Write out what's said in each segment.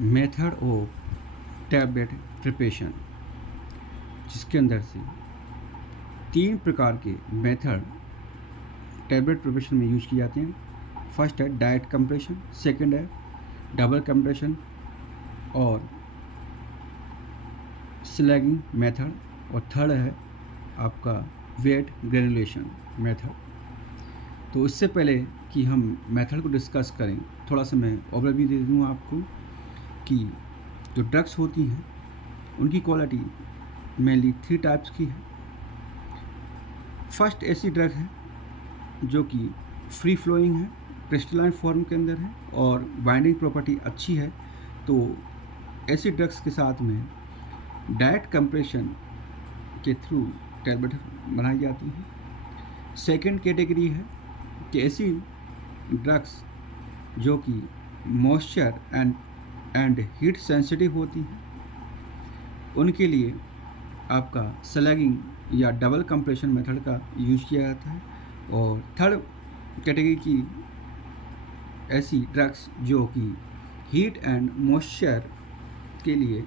Method of tablet preparation, जिसके अंदर से 3 प्रकार के मेथड टैबलेट प्रिपरेशन में यूज किए जाते हैं। फर्स्ट है डाइट कंप्रेशन, सेकंड है डबल कंप्रेशन और स्लैगिंग मेथड, और थर्ड है आपका वेट ग्रेनुलेशन मेथड। तो इससे पहले कि हम मेथड को डिस्कस करें, थोड़ा सा मैं ओवरव्यू दे दूँ आपको कि जो ड्रग्स होती हैं उनकी क्वालिटी मेनली 3 टाइप्स की है। फर्स्ट ऐसी ड्रग है जो कि फ्री फ्लोइंग है, क्रिस्टलाइन फॉर्म के अंदर है और बाइंडिंग प्रॉपर्टी अच्छी है, तो ऐसी ड्रग्स के साथ में डाइट कंप्रेशन के थ्रू टैबलेट बनाई जाती है। सेकंड कैटेगरी है कि ऐसी ड्रग्स जो कि मॉइस्चर एंड हीट सेंसिटिव होती हैं, उनके लिए आपका स्लैगिंग या डबल कंप्रेशन मेथड का यूज किया जाता है। और थर्ड कैटेगरी की ऐसी ड्रग्स जो कि हीट एंड मॉइस्चर के लिए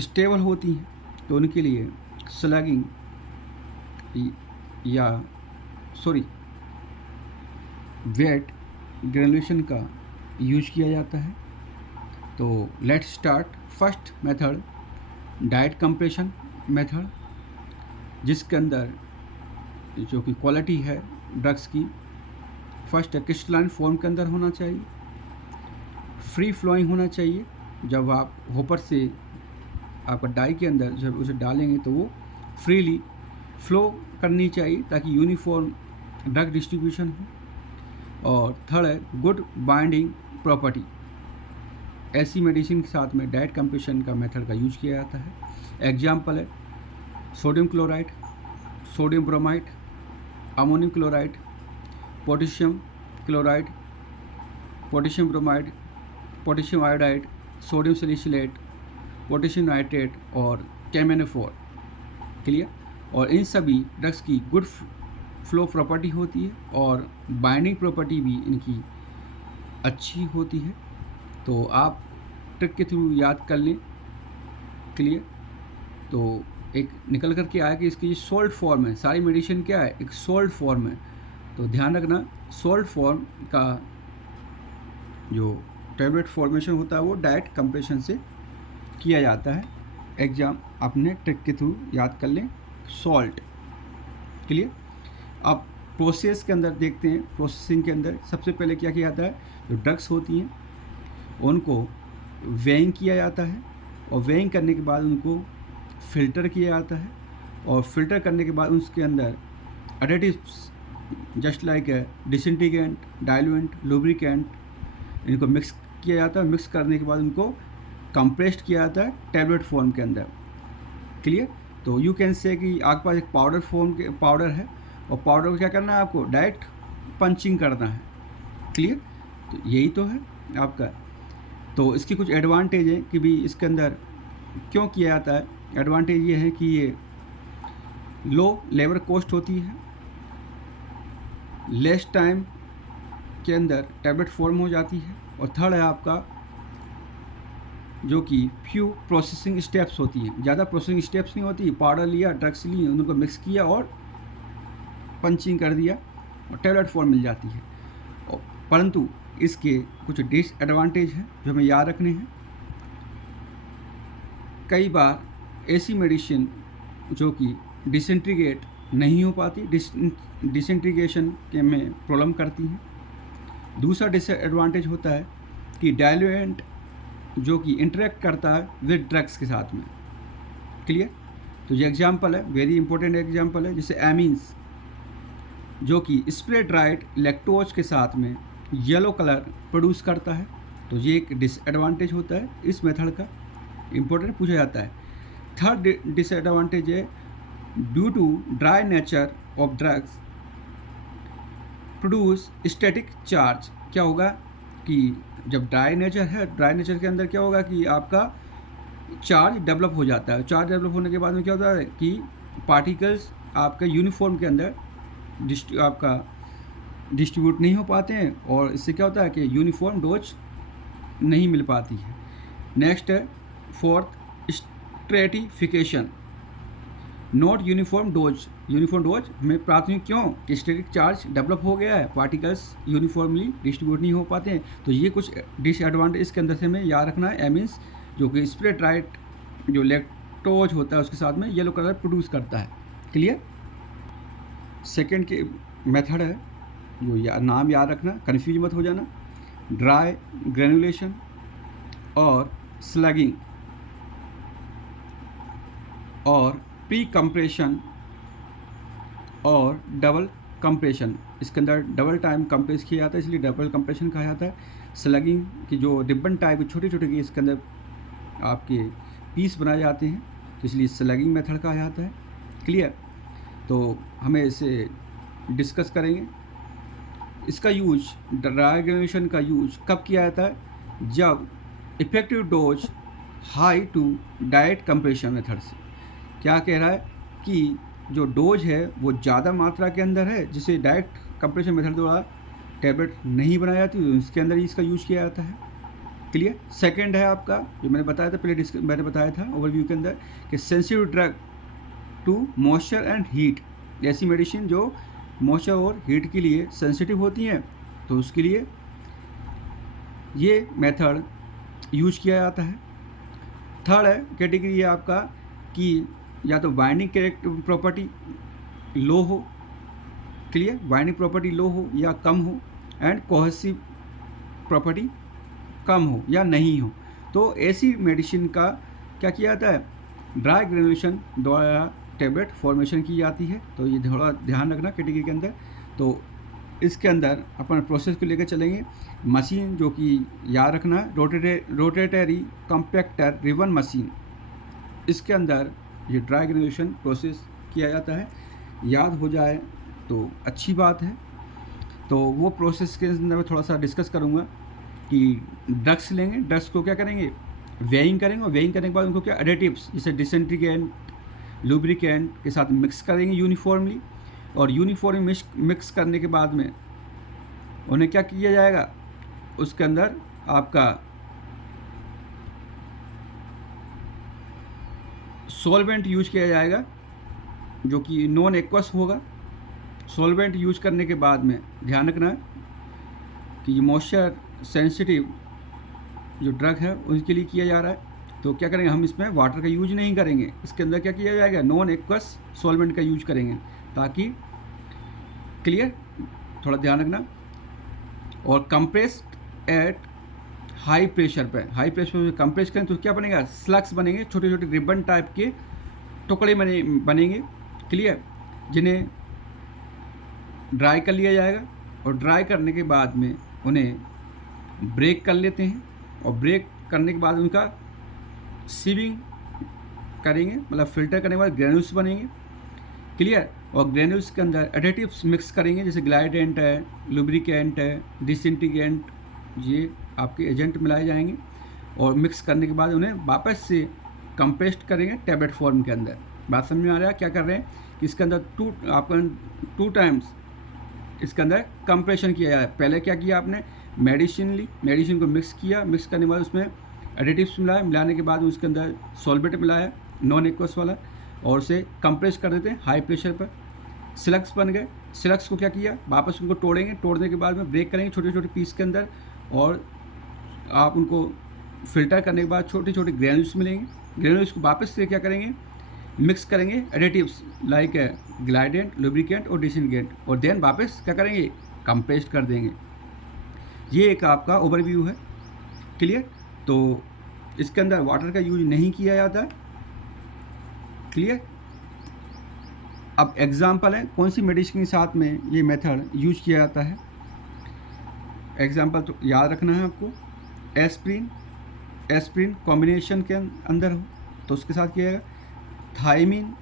स्टेबल होती हैं, तो उनके लिए स्लैगिंग या वेट ग्रेनुलेशन का यूज किया जाता है। तो let's start. First method diet compression method, जिसके अंदर जो कि क्वालिटी है ड्रग्स की, फर्स्ट है क्रिस्टलाइन फॉर्म के अंदर होना चाहिए, फ्री फ्लोइंग होना चाहिए। जब आप होपर से आपका डाई के अंदर जब उसे डालेंगे तो वो फ्रीली फ्लो करनी चाहिए ताकि यूनिफॉर्म ड्रग डिस्ट्रीब्यूशन हो। और थर्ड है गुड बाइंडिंग प्रॉपर्टी। ऐसी मेडिसिन के साथ में डाइट कंप्रेशन का मेथड का यूज किया जाता है। एग्जाम्पल है sodium chloride, sodium bromide, ammonium chloride, potassium chloride, potassium bromide, potassium iodide, sodium salicylate, potassium nitrate और कैमेनोफोर। क्लियर। और इन सभी ड्रग्स की गुड फ्लो प्रॉपर्टी होती है और बाइंडिंग प्रॉपर्टी भी इनकी अच्छी होती है। तो आप ट्रिक के थ्रू याद कर लें। क्लियर। तो एक निकल कर के आया कि इसकी सॉल्ट फॉर्म है, सारी मेडिसिन क्या है, एक सॉल्ट फॉर्म है। तो ध्यान रखना, सॉल्ट फॉर्म का जो टैबलेट फॉर्मेशन होता है वो डाइट कंप्रेशन से किया जाता है। एग्जाम अपने ट्रिक के थ्रू याद कर लें, सॉल्ट। क्लियर। अब प्रोसेस के अंदर देखते हैं। प्रोसेसिंग के अंदर सबसे पहले क्या किया जाता है, जो ड्रग्स होती हैं उनको वेइंग किया जाता है और वेइंग करने के बाद उनको फ़िल्टर किया जाता है और फिल्टर करने के बाद उसके अंदर additives just like disintegrant, diluent, lubricant, इनको मिक्स किया जाता है। मिक्स करने के बाद उनको कंप्रेस्ड किया जाता है टैबलेट फॉर्म के अंदर। क्लियर। तो यू कैन से कि आपके पास एक पाउडर फॉर्म के पाउडर है और पाउडर को क्या करना है, आपको डायरेक्ट पंचिंग करना है। क्लियर। तो यही तो है आपका। तो इसकी कुछ एडवांटेज है कि भी इसके अंदर क्यों किया जाता है। एडवांटेज ये है कि ये लो लेबर कॉस्ट होती है, लेस टाइम के अंदर टैबलेट फॉर्म हो जाती है, और थर्ड है आपका जो कि फ्यू प्रोसेसिंग स्टेप्स होती हैं। ज़्यादा प्रोसेसिंग स्टेप्स नहीं होती, पाउडर लिया, ड्रग्स लिए, उनको मिक्स किया और पंचिंग कर दिया और टैबलेट फॉर्म मिल जाती है। परंतु इसके कुछ डिसएडवांटेज हैं जो हमें याद रखने हैं। कई बार ऐसी मेडिसिन जो कि डिसइंटीग्रेट नहीं हो पाती, डिसइंटीग्रेशन के में प्रॉब्लम करती हैं। दूसरा डिसएडवांटेज होता है कि डाइल्यूएंट जो कि इंटरेक्ट करता है विद ड्रग्स के साथ में। क्लियर। तो ये एग्जांपल है, वेरी इंपॉर्टेंट एग्जांपल है, जैसे एमीन्स जो कि स्प्रे ड्राइड लैक्टोज के साथ में येलो कलर प्रोड्यूस करता है। तो ये एक डिसएडवांटेज होता है इस मेथड का, इम्पोर्टेंट पूछा जाता है। थर्ड डिसएडवांटेज है due to dry nature of drugs produce static charge. क्या होगा कि जब ड्राई नेचर है, ड्राई नेचर के अंदर क्या होगा कि आपका चार्ज डेवलप हो जाता है। चार्ज डेवलप होने के बाद में क्या होता है कि पार्टिकल्स आपका यूनिफॉर्म के अंदर आपका डिस्ट्रीब्यूट नहीं हो पाते हैं, और इससे क्या होता है कि यूनिफॉर्म डोज नहीं मिल पाती है। नेक्स्ट है fourth stratification, not uniform dose. Uniform dose हमें प्राप्त हुई क्यों कि स्टैटिक चार्ज डेवलप हो गया है, पार्टिकल्स यूनिफॉर्मली डिस्ट्रीब्यूट नहीं हो पाते हैं। तो ये कुछ डिसएडवांटेज इसके अंदर से हमें याद रखना है। एमीन्स जो कि स्प्रेड राइट जो लैक्टोज होता है उसके साथ में येलो कलर प्रोड्यूस करता है। क्लियर। सेकेंड के मेथड है जो नाम याद रखना, कन्फ्यूज मत हो जाना, ड्राई ग्रेनुलेशन और स्लगिंग और प्री कंप्रेशन और डबल कंप्रेशन। इसके अंदर डबल टाइम कंप्रेस किया जाता है इसलिए डबल कंप्रेशन कहा जाता है। स्लगिंग की जो रिबन टाइप छोटे छोटे की इसके अंदर आपके पीस बनाए जाते हैं तो इसलिए स्लगिंग मेथड कहा जाता है। क्लियर। तो हमें इसे डिस्कस करेंगे। इसका यूज, ड्राई ग्रेनुलेशन का यूज कब किया जाता है, जब effective dose high to direct compression method से। क्या कह रहा है कि जो डोज है वो ज़्यादा मात्रा के अंदर है जिसे डायरेक्ट कंप्रेशन मेथड द्वारा टैबलेट नहीं बनाई जाती, तो इसके अंदर ही इसका यूज किया जाता है। क्लियर। सेकंड है आपका जो मैंने बताया था पहले मैंने बताया था ओवरव्यू के अंदर कि sensitive drug to moisture and heat, ऐसी मेडिसिन जो मॉइस्चर और हीट के लिए सेंसिटिव होती हैं तो उसके लिए ये मेथड यूज किया जाता है। थर्ड है कैटेगरी है आपका कि या तो बाइंडिंग प्रॉपर्टी लो हो, क्लियर, बाइंडिंग प्रॉपर्टी लो हो या कम हो, एंड कोहेसिव प्रॉपर्टी कम हो या नहीं हो, तो ऐसी मेडिसिन का क्या किया जाता है, ड्राई ग्रेनुलेशन द्वारा टैबलेट फॉर्मेशन की जाती है। तो ये थोड़ा ध्यान रखना कैटेगरी के अंदर। तो इसके अंदर अपन प्रोसेस को लेकर चलेंगे। मशीन जो कि याद रखना है रोटेटरी कॉम्पैक्टर रिबन मशीन, इसके अंदर ये ड्राई ग्रेनुलेशन प्रोसेस किया जाता है। याद हो जाए तो अच्छी बात है। तो वो प्रोसेस के अंदर मैं थोड़ा सा डिस्कस करूँगा कि ड्रग्स लेंगे, ड्रग्स को क्या करेंगे, वेइंग करेंगे और वेइंग करने के बाद उनको क्या एडिटिव्स जैसे डिसेंट्रिगेंट, लुब्रिकेंट के साथ मिक्स करेंगे यूनिफॉर्मली, और यूनिफॉर्मली मिक्स करने के बाद में उन्हें क्या किया जाएगा, उसके अंदर आपका सॉल्वेंट यूज किया जाएगा जो कि नॉन एक्वस होगा। सॉल्वेंट यूज करने के बाद में ध्यान रखना है कि ये मॉइस्चर सेंसिटिव जो ड्रग है उसके लिए किया जा रहा है। तो क्या करेंगे, हम इसमें वाटर का यूज नहीं करेंगे, इसके अंदर क्या किया जाएगा, नॉन एक्वस सॉल्वेंट का यूज करेंगे ताकि, क्लियर, थोड़ा ध्यान रखना। और कंप्रेस्ड एट हाई प्रेशर पे, हाई प्रेशर पे कंप्रेस करें तो क्या बनेगा, स्लग्स बनेंगे, छोटे छोटे रिबन टाइप के टुकड़े बनेंगे, क्लियर, जिन्हें ड्राई कर लिया जाएगा। और ड्राई करने के बाद में उन्हें ब्रेक कर लेते हैं, और ब्रेक करने के बाद उनका सीविंग करेंगे, मतलब फिल्टर करने के बाद ग्रेन्यूल्स बनेंगे, क्लियर। और ग्रेन्यूल्स के अंदर एडिटिव्स मिक्स करेंगे जैसे ग्लाइडेंट है, लुब्रिकेंट है, डिसइंटीग्रेंट, ये आपके एजेंट मिलाए जाएंगे। और मिक्स करने के बाद उन्हें वापस से कंप्रेस्ड करेंगे टैबलेट फॉर्म के अंदर। बात समझ में आ रहा है क्या कर रहे हैं कि इसके अंदर टू टाइम्स इसके अंदर कंप्रेशन किया जाए। पहले क्या किया आपने, मेडिसिन ली, मेडिसिन को मिक्स किया, मिक्स करने के बाद उसमें एडिटिव्स मिलाया, मिलाने के बाद उसके अंदर सॉल्वेंट मिलाया नॉन एक्वस वाला, और उसे कंप्रेस कर देते हैं हाई प्रेशर पर। स्लग्स बन गए, स्लग्स को क्या किया, वापस उनको तोड़ेंगे, तोड़ने के बाद में ब्रेक करेंगे छोटे छोटे पीस के अंदर, और आप उनको फिल्टर करने के बाद छोटे छोटे ग्रेन्यूल्स मिलेंगे। ग्रेन्यूल्स को वापस से क्या करेंगे, मिक्स करेंगे एडिटिव्स लाइक ग्लाइडेंट, लुब्रिकेंट और डिसइंटीग्रेंट, और देन वापस क्या करेंगे, कंप्रेस्ड कर देंगे। ये एक आपका ओवरव्यू है, क्लियर। तो इसके अंदर वाटर का यूज नहीं किया जाता है, क्लियर। अब एग्जाम्पल है कौन सी मेडिसिन के साथ में ये मेथड यूज किया जाता है। एग्जाम्पल तो याद रखना है आपको, एस्प्रिन कॉम्बिनेशन के अंदर हो तो उसके साथ किया जाएगा थायमिन,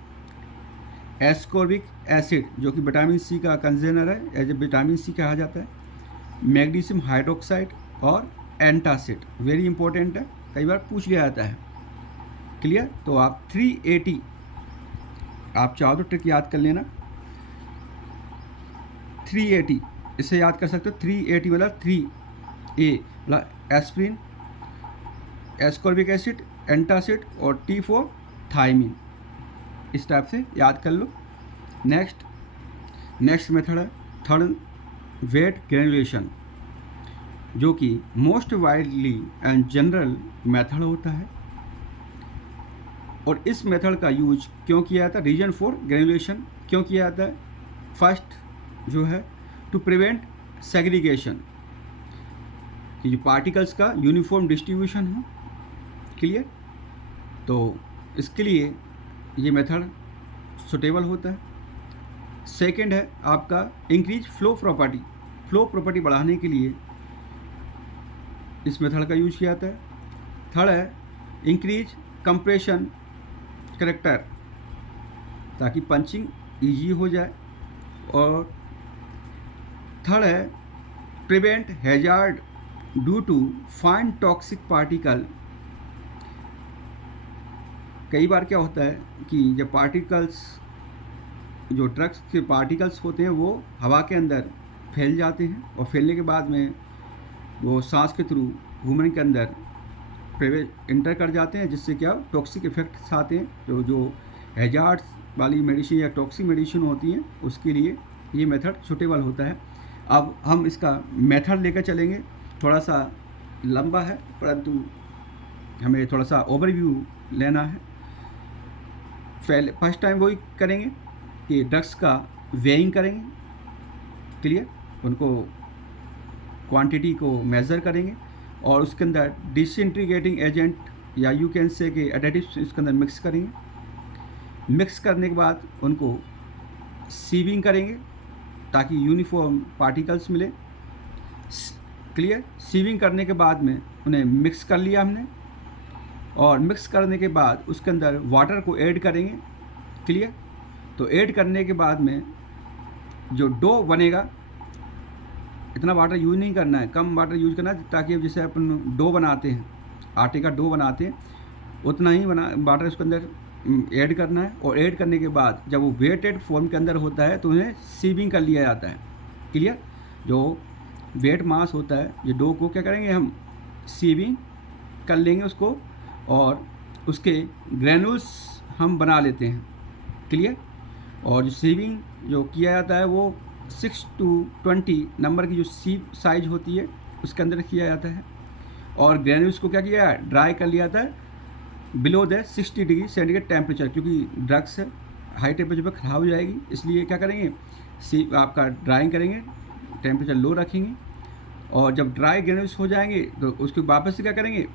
एस्कॉर्बिक एसिड जो कि विटामिन सी का कंटेनर है, एज ए विटामिन सी कहा जाता है, मैग्नीशियम हाइड्रोक्साइड और एंटासिड, वेरी इंपॉर्टेंट है, कई बार पूछ लिया जाता है, क्लियर। तो आप 380 आप चाहो तो ट्रिक याद कर लेना, 380 इसे याद कर सकते हो। 380 मतलब 3A मतलब एस्प्रिन एस्कॉर्बिक एसिड, एंटासिड और T फॉर थायमिन। इस टाइप से याद कर लो। नेक्स्ट मेथड है थर्ड, वेट ग्रेनुलेशन, जो कि most widely and general method होता है। और इस मेथड का यूज क्यों किया जाता है, रीजन फॉर ग्रेनुलेशन क्यों किया जाता है? फर्स्ट जो है टू प्रिवेंट सेग्रीगेशन, कि जो पार्टिकल्स का यूनिफॉर्म डिस्ट्रीब्यूशन हो। क्लियर? तो इसके लिए ये मेथड सुटेबल होता है। सेकंड है आपका इंक्रीज फ्लो प्रॉपर्टी बढ़ाने के लिए इस मेथड का यूज किया जाता है। थर्ड है इंक्रीज कंप्रेशन करेक्टर, ताकि पंचिंग इजी हो जाए। और थर्ड है prevent hazard due to fine toxic particle. कई बार क्या होता है कि जब जो ड्रग्स के पार्टिकल्स होते हैं वो हवा के अंदर फैल जाते हैं, और फैलने के बाद में वो सांस के थ्रू ह्यूमन के अंदर इंटर कर जाते हैं, जिससे क्या टॉक्सिक इफेक्ट्स आते हैं। जो हैजार्ड्स वाली मेडिसिन या टॉक्सिक मेडिसिन होती हैं उसके लिए ये मेथड सुटेबल होता है। अब हम इसका मेथड लेकर चलेंगे, थोड़ा सा लंबा है परंतु हमें थोड़ा सा ओवरव्यू लेना है। फर्स्ट टाइम वही करेंगे कि ड्रग्स का वेइंग करेंगे। क्लियर? उनको क्वांटिटी को मेज़र करेंगे और उसके अंदर डिसइंटीग्रेटिंग एजेंट या यू कैन से के एडिटिव्स इसके अंदर मिक्स करेंगे। मिक्स करने के बाद उनको सीविंग करेंगे ताकि यूनिफॉर्म पार्टिकल्स मिले। क्लियर? सीविंग करने के बाद में उन्हें मिक्स कर लिया हमने, और मिक्स करने के बाद उसके अंदर वाटर को ऐड करेंगे। क्लियर? तो ऐड करने के बाद में जो डो बनेगा, इतना वाटर यूज़ नहीं करना है, कम वाटर यूज़ करना है, ताकि जैसे अपन डो बनाते हैं, आटे का डो बनाते हैं, उतना ही वाटर उसके अंदर ऐड करना है। और ऐड करने के बाद जब वो वेटेड फॉर्म के अंदर होता है तो उन्हें सीविंग कर लिया जाता है। क्लियर? जो वेट मास होता है, ये डो को क्या करेंगे हम सीविंग कर लेंगे उसको, और उसके ग्रैनुल्स हम बना लेते हैं। क्लियर? और जो सीविंग जो किया जाता है वो 6 to 20 नंबर की जो सीव साइज होती है उसके अंदर किया जाता है। और ग्रैनुल्स को क्या किया है, ड्राई कर लिया जाता है below the 60 degree centigrade temperature, क्योंकि ड्रग्स हाई टेम्परेचर पर ख़राब हो जाएगी, इसलिए क्या करेंगे आपका ड्राइंग करेंगे, टेम्परेचर लो रखेंगे। और जब ड्राई ग्रैनुल्स हो जाएंगे तो उसके वापस से क्या करेंगे,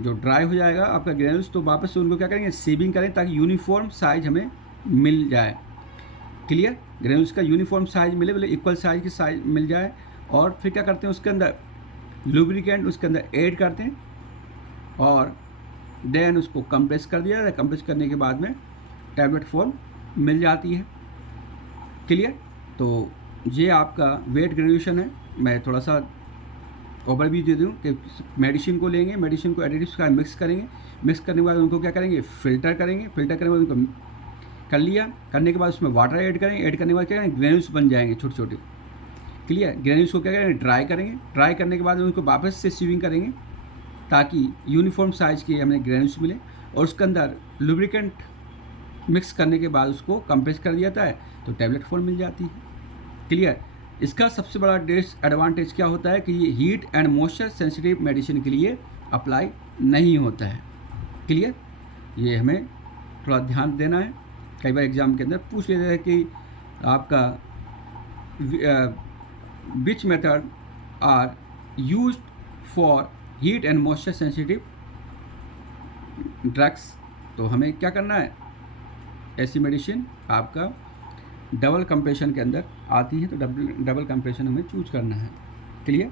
जो ड्राई हो जाएगा आपका ग्रैनुल्स तो वापस से उनको क्या करेंगे सीविंग करें, ताकि यूनिफॉर्म साइज हमें मिल जाए। क्लियर? ग्रैनुल्स का यूनिफॉर्म साइज मिले, मतलब इक्वल साइज की साइज मिल जाए। और फिर क्या करते हैं उसके अंदर लुब्रिकेंट उसके अंदर ऐड करते हैं, और देन उसको कंप्रेस कर दिया जाता है। कंप्रेस करने के बाद में टैबलेट फॉर्म मिल जाती है। क्लियर? तो ये आपका वेट ग्रेजुएशन है। मैं थोड़ा सा ओवरव्यू दे दूँ कि मेडिसिन को लेंगे, मेडिसिन को एडिटिव्स का मिक्स करेंगे, मिक्स करने के बाद उनको क्या करेंगे फ़िल्टर करेंगे, फ़िल्टर करने के बाद उनको कर लिया, करने के बाद उसमें वाटर ऐड करेंगे, ऐड करने के बाद क्या करेंगे ग्रैनुल्स बन जाएंगे छोटे छोटे। क्लियर? ग्रैनुल्स को क्या करेंगे ड्राई करेंगे, ड्राई करने के बाद उनको वापस से सीविंग करेंगे ताकि यूनिफॉर्म साइज़ के हमें ग्रैनुल्स मिले। और उसके अंदर लुब्रिकेंट मिक्स करने के बाद उसको कंप्रेस कर दिया जाता है तो टैबलेट फॉर्म मिल जाती है। क्लियर? इसका सबसे बड़ा डिसएडवांटेज क्या होता है कि ये heat and moisture sensitive medicine के लिए अप्लाई नहीं होता है। क्लियर? ये हमें थोड़ा ध्यान देना है। कई बार एग्ज़ाम के अंदर पूछ लेते हैं कि आपका which method are used for heat and moisture sensitive drugs, तो हमें क्या करना है, ऐसी मेडिसिन आपका डबल कंप्रेशन के अंदर आती है तो डबल कंप्रेशन हमें चूज करना है। क्लियर?